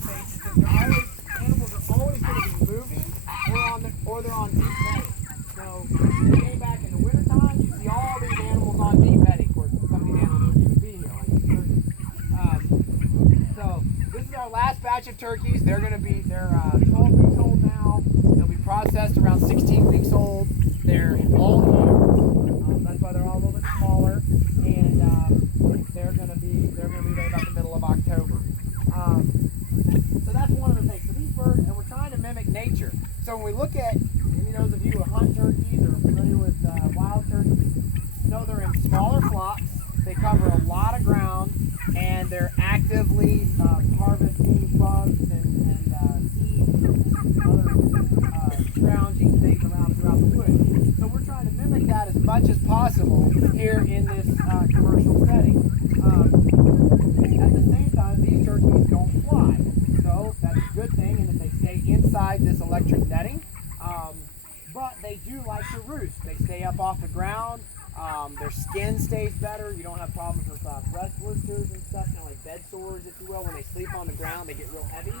polyface is that animals are always going to be moving or they're on deep bedding. So if you came back in the wintertime, you see all these animals on deep bedding. Of course, some of these animals wouldn't even be here on these turkeys. So this is our last batch of turkeys. They're 12 weeks old now. They'll be processed around 16 weeks old. They're all here. That's why they're all a little bit smaller, and they're going to be ready about the middle of October. So that's one of the things. So these birds, and we're trying to mimic nature. So when we look at, maybe those of you who hunt turkeys or are familiar with wild turkeys, know they're in smaller flocks. They cover a lot of ground, and they're actively harvesting bugs and seeds and other scrounging things around throughout the woods. So we're trying to mimic that as much as possible here in this commercial setting. At the same time, these turkeys don't fly, so that's a good thing, and that they stay inside this electric netting. But they do like to roost. They stay up off the ground. Their skin stays better. You don't have problems with breast blisters and stuff, kind of like bed sores, if you will. When they sleep on the ground, they get real heavy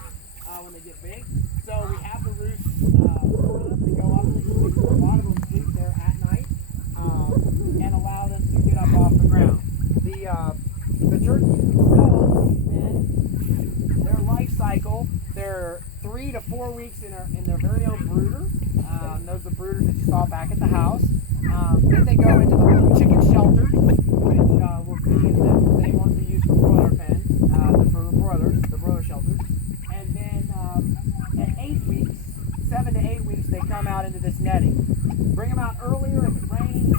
when they get big. So we have the roost for them. They go up and sleep. A lot of them sleep there at night and allow them to get up off the ground. The turkeys themselves, then, their life cycle, they're 3 to 4 weeks in their very own brooder. Those are the brooders that you saw back at the house. Then they go into the little chicken shelters, which we'll see is the same ones we use for broiler pens, for the broiler shelters. And then at 8 weeks, 7 to 8 weeks, they come out into this netting. Bring them out earlier if it rains.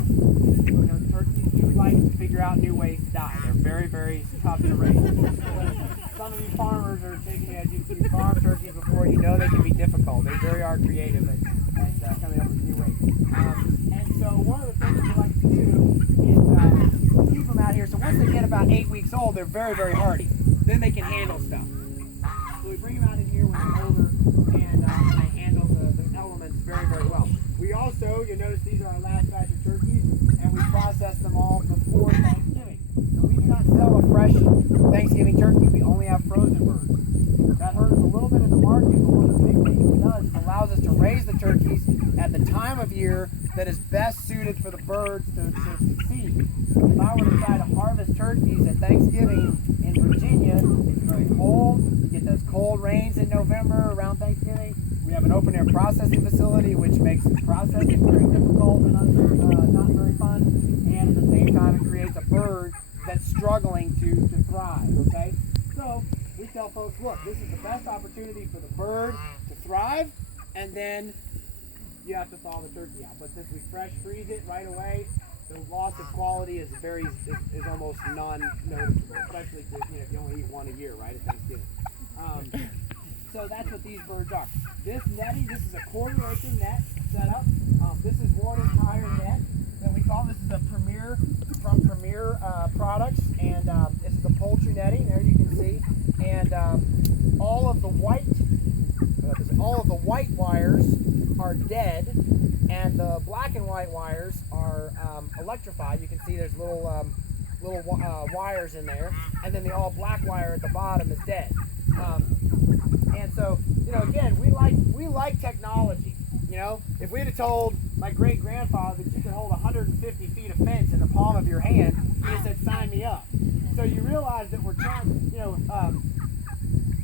You know, turkeys do like to figure out new ways to die. They're very, very tough to raise. Some of you farmers are shaking as you farm turkeys before, you know they can be difficult. They very are creative at coming up with new ways. And so one of the things we like to do is keep them out here. So once they get about 8 weeks old, they're very, very hardy. Then they can handle stuff. So we bring them out in here when they're older, and they handle the elements very, very well. We also, you'll notice these are our last batch of turkeys, and we process them all before Thanksgiving. So we do not sell a fresh Thanksgiving turkey. We only have frozen birds. That hurts a little bit in the market, but one of the big things it does is allows us to raise the turkeys at the time of year that is best suited for the birds to succeed. If I were to try to harvest turkeys at Thanksgiving in Virginia, it's very cold. You get those cold rains in November around Thanksgiving. We have an open air processing facility, which makes processing very difficult and not very fun. And at the same time, it creates a bird that's struggling to thrive. Okay, so we tell folks, look, this is the best opportunity for the bird to thrive, and then you have to thaw the turkey out. But since we fresh freeze it right away, the loss of quality is almost non-noticeable, especially if you only eat one a year, right, at Thanksgiving. So that's what these birds are. This netting, this is a quarter-acre net set up. This is one entire net that we call, this is a Premier Products, and this is the poultry netting. There you can see, and all of the white wires are dead, and the black and white wires are electrified. You can see there's little wires in there, and then the all black wire at the bottom is dead. And so, again, we like technology. If we'd have told my great-grandfather that you could hold 150 feet of fence in the palm of your hand, he said, sign me up. So you realize that we're trying,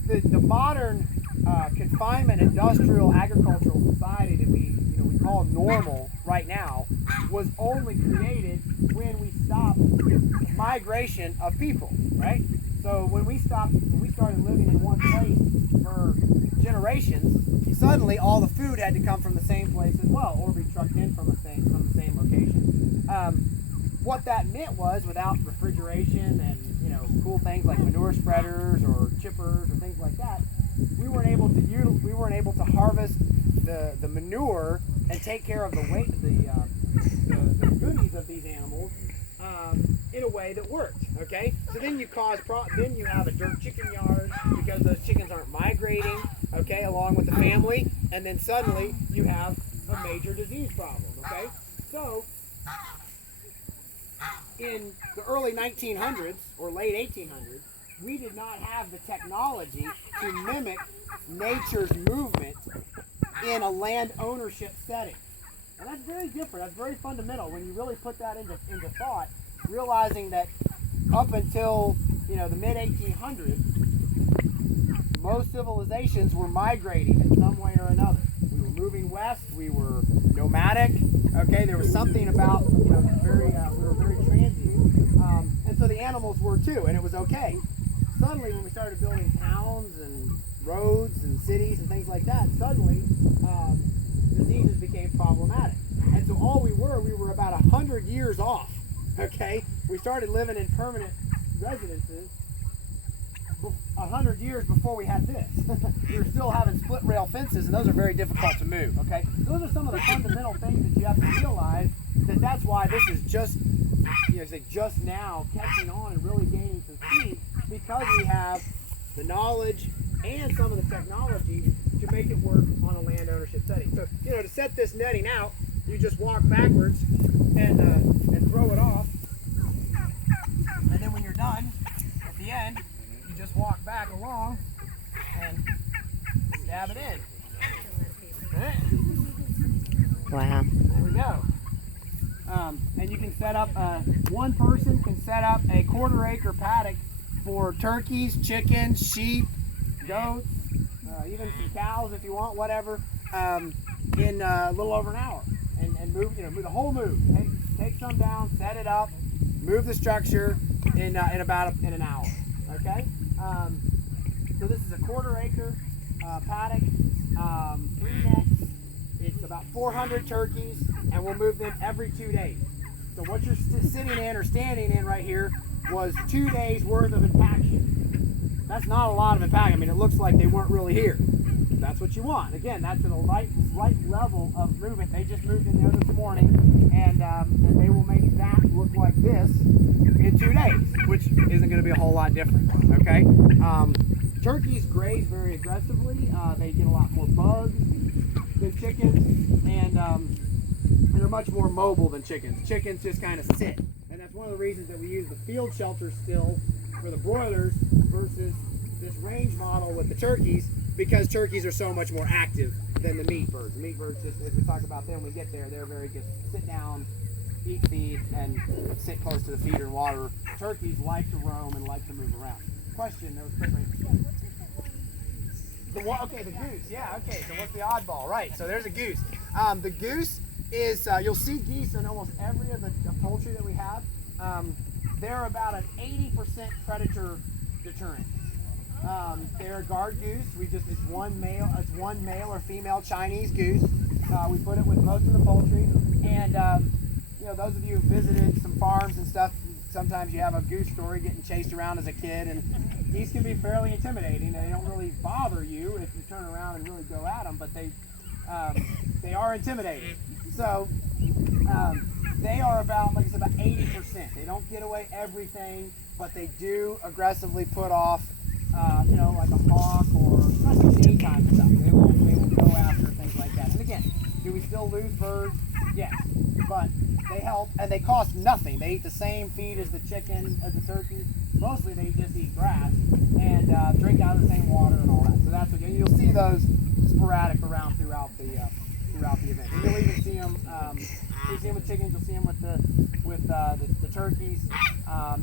the modern confinement industrial agricultural society that we call normal right now was only created when we stopped migration of people, right? So when we started living in one place for generations, suddenly all the food had to come from the same place as well, or be trucked in from the same location. What that meant was, without refrigeration and cool things like manure spreaders or chippers or things like that, we weren't able to harvest the manure and take care of the goodies of these animals in a way that worked. Okay, so then then you have a dirt chicken yard because those chickens aren't migrating. Okay, along with the family, and then suddenly you have a major disease problem. Okay, so in the early 1900s or late 1800s, we did not have the technology to mimic nature's movement in a land ownership setting. And that's very different. That's very fundamental when you really put that into thought, realizing that up until the mid 1800s, most civilizations were migrating in some way or another. We were moving west. We were nomadic. Okay, there was something about we were very transient, and so the animals were too, and it was okay. Suddenly, when we started building towns and roads and cities and things like that, suddenly diseases became problematic. And so all we were about 100 years off. Okay, we started living in permanent residences 100 years before we had this. We were still having split rail fences, and those are very difficult to move. Okay, those are some of the fundamental things that you have to realize. That's why this is just just now catching on and really gaining some speed, because we have the knowledge and some of the technology to make it work on a land ownership setting. So to set this netting out, you just walk backwards and throw it off, and then when you're done at the end, you just walk back along and stab it in. Wow. There we go. And you can set up, one person can set up a 1/4 acre paddock for turkeys, chickens, sheep, goats, even some cows if you want, whatever, in a little over an hour. And move the whole move. Take some down, set it up, move the structure in about an hour. Okay? So this is a 1/4 acre paddock, 3 nets. It's about 400 turkeys, and we'll move them every 2 days. So what you're sitting in or standing in right here was 2 days worth of impaction. That's not a lot of impaction. I mean, it looks like they weren't really here. That's what you want. Again, that's at a right level of movement. They just moved in there this morning, and they will make that look like this in 2 days, which isn't going to be a whole lot different. Okay. Turkeys graze very aggressively. They get a lot more bugs than chickens, and they're much more mobile than chickens. Chickens just kind of sit, and that's one of the reasons that we use the field shelter still for the broilers versus this range model with the turkeys, because turkeys are so much more active than the meat birds. The meat birds, just as we talk about them when we get there, they're very good. Sit down, eat feed, and sit close to the feeder and water. Turkeys like to roam and like to move around. Question, there was a question. Okay, the goose. Yeah, okay. So what's the oddball? Right. So there's a goose. The goose is, you'll see geese in almost every of the poultry that we have. They're about an 80% predator deterrent. They're a guard goose. It's one male or female Chinese goose. We put it with most of the poultry. And those of you who visited some farms and stuff, sometimes you have a goose story getting chased around as a kid, and geese can be fairly intimidating. They don't really bother you if you turn around and really go at them, but they are intimidating. So they are about, like I said, about 80%. They don't get away everything, but they do aggressively put off, like a hawk or daytime stuff. They will go after things like that. And again, do we still lose birds? Yes, but they help, and they cost nothing. They eat the same feed as the chicken, as the turkeys. Mostly they just eat grass and drink out of the same water and all that. So that's what you'll see those sporadic around throughout the event. And you'll even see them. You'll see them with chickens. You'll see them with the turkeys.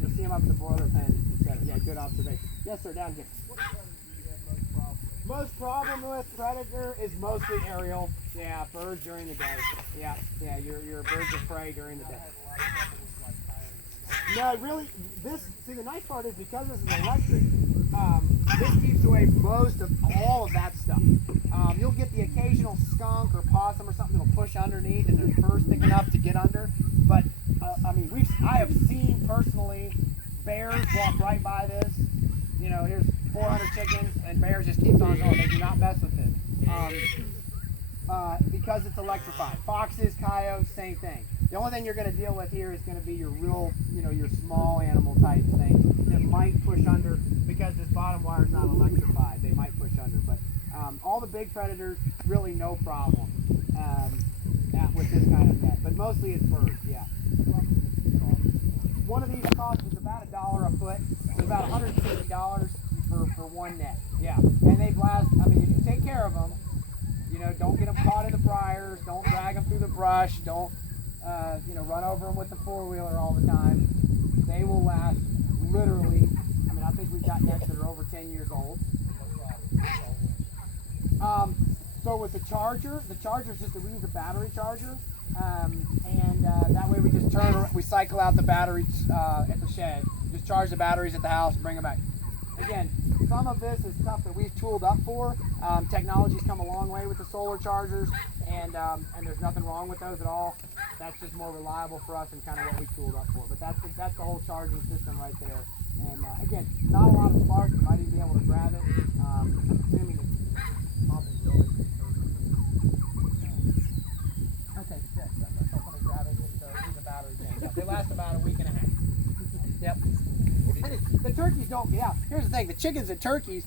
You'll see them up in the broiler pens, etc. Yeah, good observation. Yes, sir. Down here. Most problem with predator is mostly aerial. Yeah, birds during the day. Yeah, your birds of prey during the day. No, really, the nice part is, because this is electric, this keeps away most of all of that stuff. You'll get the occasional skunk or possum or something that'll push underneath and their fur's thick enough to get under. But, I have seen personally bears walk right by this. Here's 400 chickens, and bears just keeps on going. They do not mess with it. Because it's electrified. Foxes, coyotes, same thing. The only thing you're going to deal with here is going to be your real, your small animal type things that might push under, because this bottom wire is not electrified. They might push under, but all the big predators, really no problem with this kind of net. But mostly it's birds, yeah. One of these costs about $1 a foot. So about $150 for one net. Yeah, and they last. I mean, if you take care of them, you know, don't get them caught in the briars, don't drag them through the brush, don't you know, run over them with the four-wheeler all the time. They will last literally. I mean, I think we've got nets that are over 10 years old. So with the charger is just we use a battery charger, and that way we just we cycle out the batteries at the shed, just charge the batteries at the house, bring them back. Again, some of this is stuff that we've tooled up for. Technology's come a long way with the solar chargers, and there's nothing wrong with those at all. That's just more reliable for us and kind of what we tooled up for. But that's the whole charging system right there. And again, not a lot of spark. You might even be able to grab it. I'm assuming it's popping really. Okay, good. I'm going to grab it. Leave the battery change. They last about a week and a half. Yep. The turkeys don't get out. Here's the thing: the chickens and turkeys,